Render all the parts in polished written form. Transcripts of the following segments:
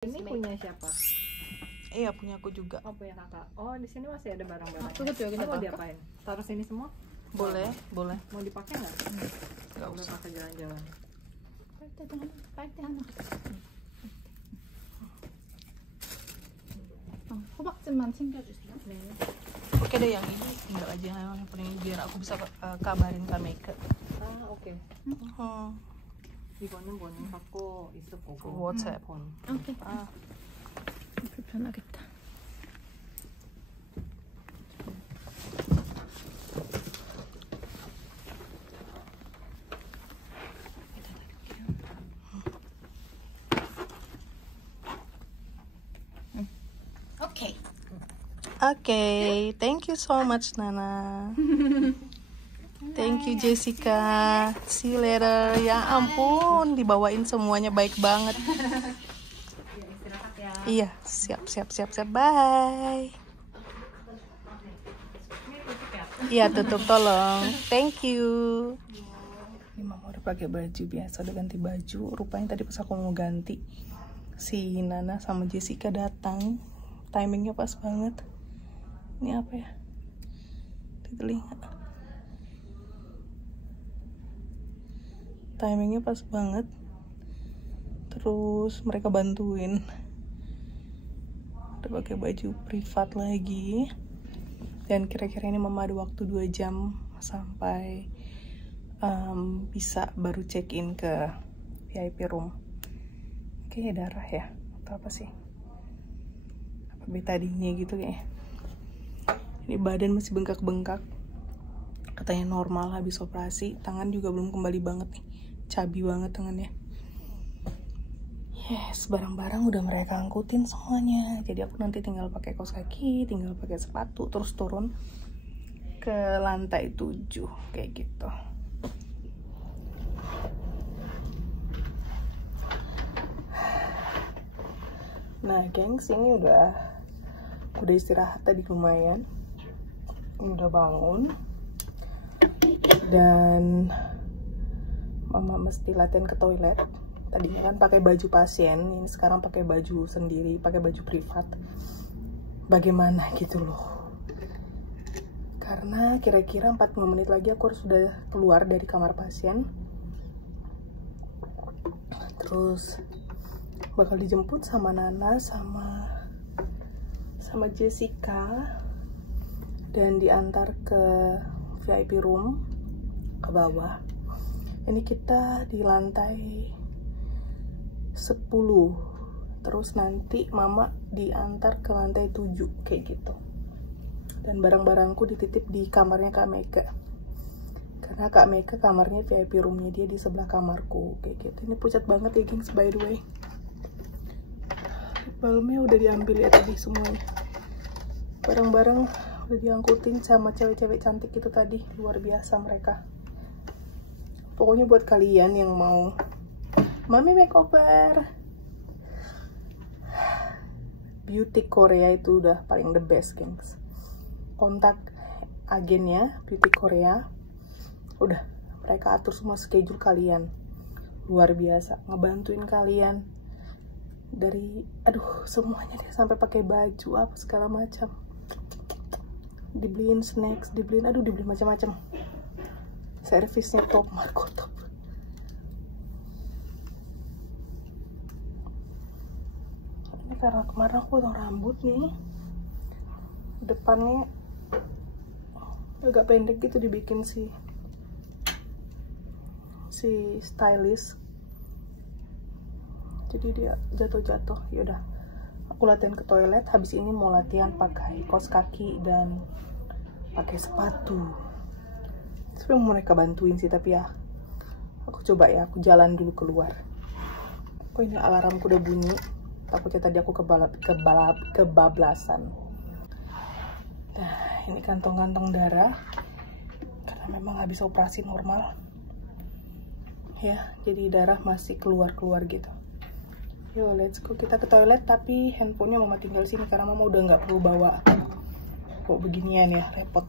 Ini punya siapa? Iya, punya aku juga. Oh, punya kakak. Oh, di sini masih ada barang-barang. Tunggu tuh, kita mau diapain? Taruh sini semua? Boleh, boleh. Mau dipakai nggak? Nggak Udah usah. pakai jalan-jalan. 호박즙만 챙겨주세요. 네. Oke deh, yang ini tinggal aja yang paling biar aku bisa kabarin Kak Meike. 아, 오케이. 이거는 뭐는 갖고 있을 거고. WhatsApp. 폰. 오케이. Ah, 불편하겠다. 오케이. Oke, thank you so much Nana. Thank you Jessica. See you later. Ya ampun, dibawain semuanya baik banget. Iya, siap. Bye. Iya, tutup tolong. Thank you. Ini mama udah pakai baju biasa, udah ganti baju. Rupanya tadi pas aku mau ganti, si Nana sama Jessica datang. Timingnya pas banget. Ini apa ya? Di telinga. Timingnya pas banget. Terus mereka bantuin. Udah pakai baju privat lagi. Dan kira-kira ini mama ada waktu 2 jam sampai bisa baru check in ke VIP room. Kayaknya darah ya, atau apa sih? Apa betadine gitu kayaknya. Ini badan masih bengkak-bengkak. Katanya normal habis operasi. Tangan juga belum kembali banget nih. Cabi banget tangannya. Yes, barang-barang udah mereka angkutin semuanya. Jadi aku nanti tinggal pakai kaos kaki, tinggal pakai sepatu, terus turun ke lantai 7 kayak gitu. Nah, gengs, ini udah istirahat tadi lumayan. Ini udah bangun. Dan mama mesti latihan ke toilet. Tadinya kan pakai baju pasien, ini sekarang pakai baju sendiri, pakai baju privat. Bagaimana gitu loh. Karena kira-kira 40 menit lagi aku harus sudah keluar dari kamar pasien. Terus bakal dijemput sama Nana sama Jessica dan diantar ke VIP room ke bawah. Ini kita di lantai 10, terus nanti mama diantar ke lantai 7 kayak gitu. Dan barang-barangku dititip di kamarnya Kak Meike, karena Kak Meike kamarnya VIP roomnya dia di sebelah kamarku kayak gitu. Ini pucat banget ya gengs, by the way. Balmnya udah diambil ya tadi semuanya. Barang-barang udah diangkutin sama cewek-cewek cantik itu tadi. Luar biasa mereka. Pokoknya buat kalian yang mau Mami makeover, beauty Korea itu udah paling the best, gengs. Kontak agennya beauty Korea, udah mereka atur semua schedule kalian. Luar biasa, ngebantuin kalian dari semuanya deh, sampai pakai baju apa segala macam. Dibeliin snacks, dibeliin macam-macam. Servisnya top, Marco top. Karena kemarin aku potong rambut nih, depannya agak pendek gitu, dibikin si stylist, jadi dia jatuh-jatuh. Yaudah, aku latihan ke toilet. Habis ini mau latihan pakai kaos kaki dan pakai sepatu. Sebenarnya mau mereka bantuin sih, tapi ya aku coba ya, aku jalan dulu keluar. Kok ini alarmku udah bunyi. Takutnya tadi aku kebablasan. Nah, ini kantong-kantong darah karena memang habis operasi normal ya, jadi darah masih keluar gitu. Yo, let's go, kita ke toilet. Tapi handphonenya mama tinggal sini karena mama udah nggak perlu bawa beginian ya, repot.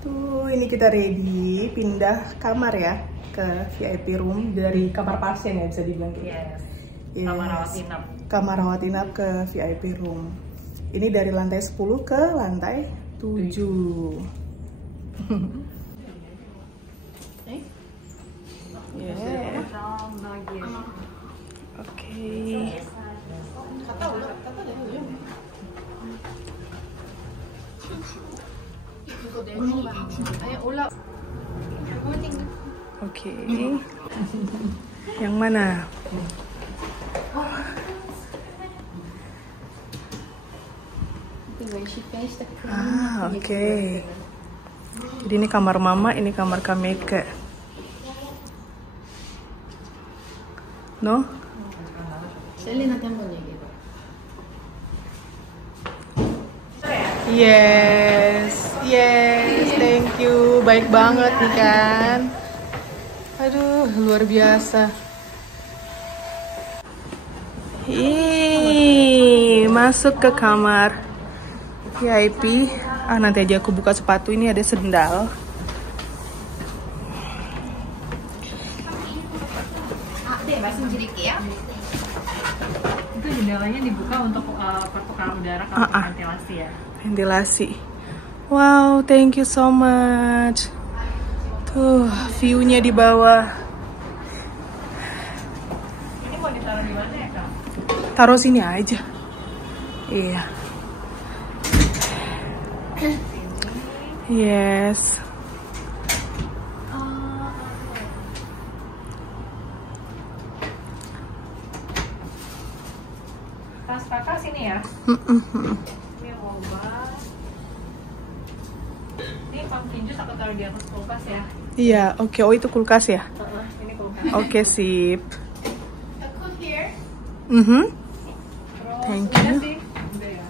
Tuh, ini kita ready pindah kamar ya ke VIP room dari kamar pasien ya, bisa dibilang gitu. Yes. Yes. Kamar rawat inap. Kamar rawat inap ke VIP room. Ini dari lantai 10 ke lantai 7. Yeah. Oke. Oke. Yang mana? Ah, oke. Jadi ini kamar mama, ini kamar Kameke. No? Yes, thank you. Baik banget nih kan. Aduh, luar biasa. Ih, masuk ke kamar VIP. Ah, nanti aja aku buka sepatu. Ini ada sendal. Itu jendelanya dibuka untuk pertukaran udara kalau ventilasi ya. Ventilasi. Wow, thank you so much. Tuh, view-nya di bawah. Ini mau ditaruh di mana ya, Kak? Taruh sini aja. Iya. Yes. Tas kakak sini ya. Ini obat. Ini pumpkin juice aku taruh di atas kulkas ya. Iya, oke. Oh, itu kulkas ya? Ini kulkas. Oke, sip. Terus Thank udah you. sih. Udah ya.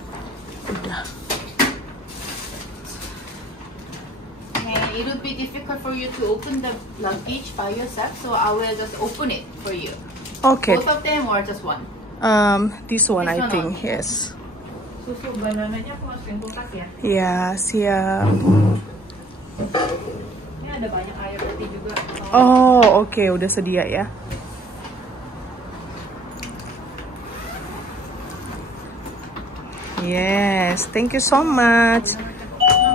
Udah. It would be difficult for you to open the luggage by yourself, so I will just open it for you. Oke. Both of them or just one? This one I This one think, only. yes. Susu banananya aku masukin kulkas ya. Ya, siap. Ini ada banyak air putih juga. Oh, oke, udah sedia ya. Yes, thank you so much.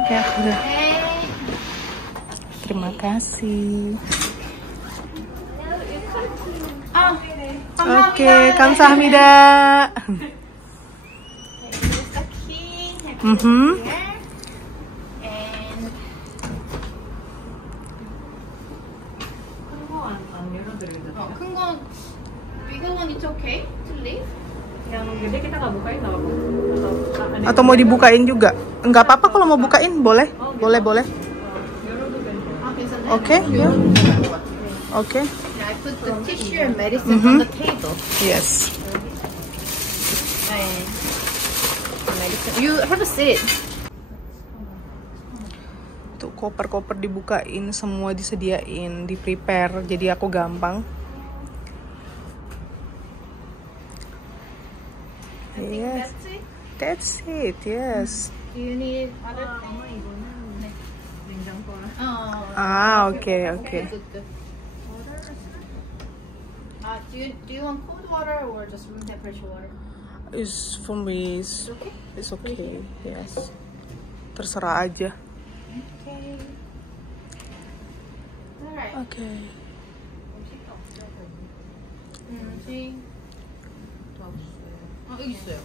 Ya, udah. Terima kasih. Oke, kamsahamnida. Here's the key. Mhm. And 큰 건, bigger one it's okay to leave. Yang gede kita nggak bukain nggak apa-apa. Atau mau dibukain juga? Enggak apa-apa kalau mau bukain, boleh. Boleh, boleh. Oke, ya. Oke. I put the tissue and medicine on the table. Yes. And medicine. You have a seat. Tuh koper-koper dibukain, semua disediain, di prepare, jadi aku gampang. Yes, that's it. Yes. Do you need other Ah, oke, oke. Good, good. Do you want cold water or just room temperature water? Is for me, it's okay. Yes. Terserah aja. Okay. Alright. Oke. 여기 있어요.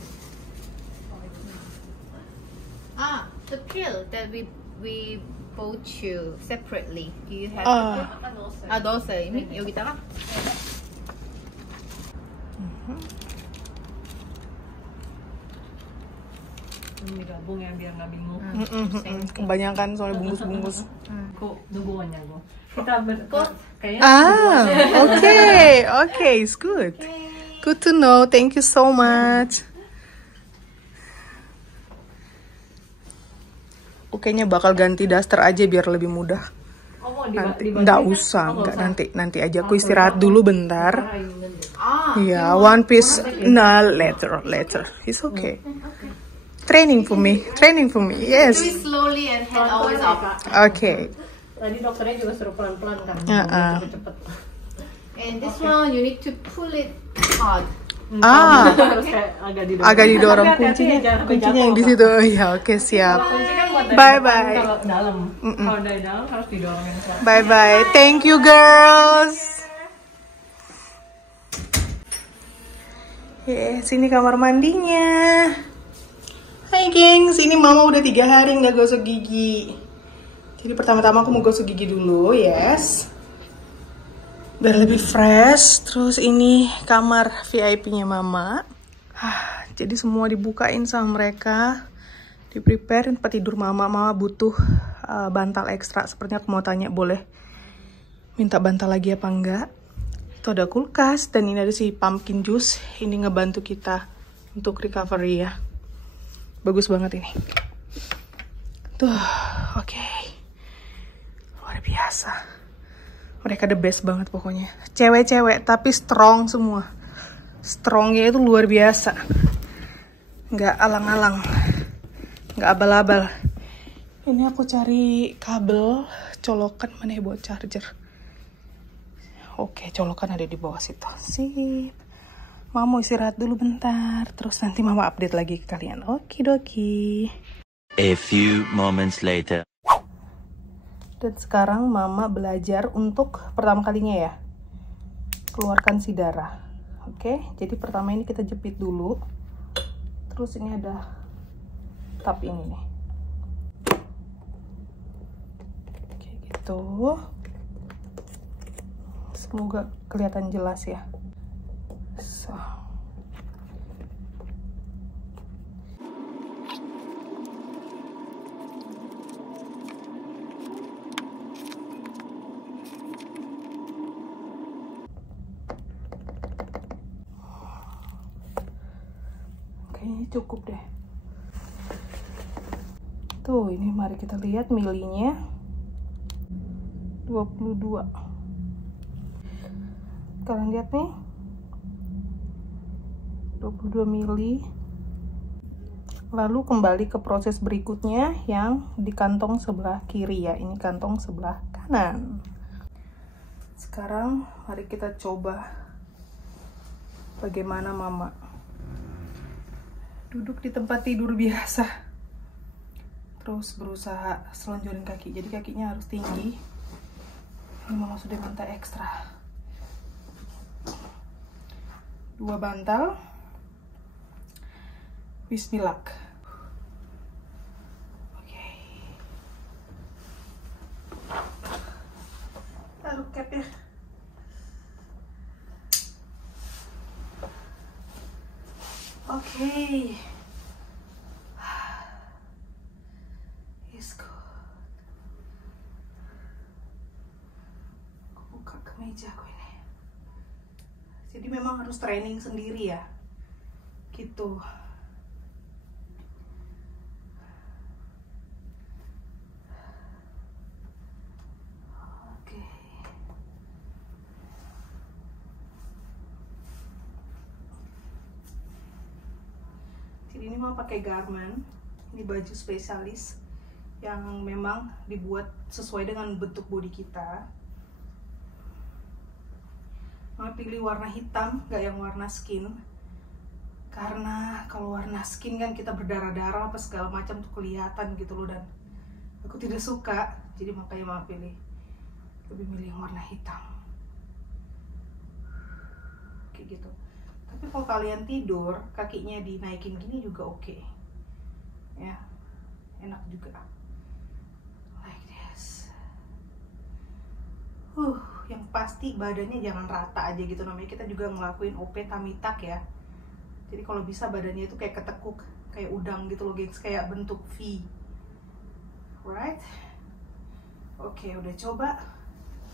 The pill that we bought you separately. Do you have? 넣었어요 이미 여기다가. Ini gabung ya biar nggak bingung. Kebanyakan soalnya bungkus-bungkus. Kok dugungannya gue. Kita kayaknya. Ah, okay, it's good. Good to know. Thank you so much. Kayaknya bakal ganti daster aja biar lebih mudah. Nanti nggak usah, nanti aja aku istirahat dulu bentar. Iya, one piece. Nah, later. It's okay. Training for me. Yes. Do it slowly and head always up. Okay. Tadi dokternya juga suruh pelan-pelan kan. Cepet-cepet. And this one you need to pull it hard. Harus kayak agak didorong. Kuncinya yang di situ. Ya, oke, siap. Bye bye. Kalau dalam, kalau dari dalam harus didorongin. Bye bye. Thank you girls. Sini kamar mandinya. Hai gengs, ini mama udah 3 hari nggak gosok gigi. Jadi pertama-tama aku mau gosok gigi dulu, yes. Biar lebih fresh. Terus ini kamar VIP-nya mama. Jadi semua dibukain sama mereka. Di-prepare tempat tidur mama. Mama butuh bantal ekstra. Sepertinya aku mau tanya boleh minta bantal lagi apa enggak. Itu ada kulkas. Dan ini ada si pumpkin juice. Ini ngebantu kita untuk recovery ya. Bagus banget ini. Tuh, oke. Luar biasa. Mereka the best banget pokoknya. Cewek-cewek tapi strong semua. Strongnya itu luar biasa. Nggak alang-alang. Nggak abal-abal. Ini aku cari kabel colokan mana ya buat charger. Oke, colokan ada di bawah situ. Sip. Mama mau istirahat dulu bentar. Terus nanti mama update lagi ke kalian. Okidoki. A few moments later. Dan sekarang mama belajar untuk pertama kalinya ya. Keluarkan si darah. Oke, jadi pertama ini kita jepit dulu. Terus ini ada tap ini nih. Oke, gitu. Semoga kelihatan jelas ya. So. Kayaknya cukup deh. Tuh, ini mari kita lihat milinya 22. Kalian lihat nih, 22 mili. Lalu kembali ke proses berikutnya yang di kantong sebelah kiri ya. Ini kantong sebelah kanan. Sekarang mari kita coba bagaimana mama duduk di tempat tidur biasa. Terus berusaha selonjorin kaki. Jadi kakinya harus tinggi. Ini mama sudah minta ekstra. 2 bantal. Bismillah. Oke. Lalu cap ya. Oke. It's good. Aku buka kemeja aku ini. Jadi memang harus training sendiri ya. Gitu. Oke. Jadi ini mau pakai Garment. Ini baju spesialis yang memang dibuat sesuai dengan bentuk body kita. Mau pilih warna hitam, gak yang warna skin. Karena kalau warna skin kan kita berdarah-darah apa segala macam tuh kelihatan gitu loh, dan aku tidak suka. Jadi makanya mau lebih milih yang warna hitam. Kayak gitu. Tapi kalau kalian tidur, kakinya dinaikin gini juga oke. Ya, enak juga. Like this. Yang pasti badannya jangan rata aja gitu, namanya kita juga ngelakuin OP tummy tuck ya. Jadi kalau bisa badannya itu kayak ketekuk, kayak udang gitu loh gengs, kayak bentuk V. Right? Oke, udah coba.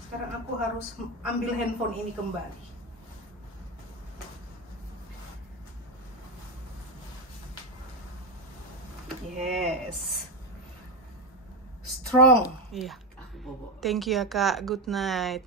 Sekarang aku harus ambil handphone ini kembali. Yes. Strong. Iya. Thank you ya Kak. Good night.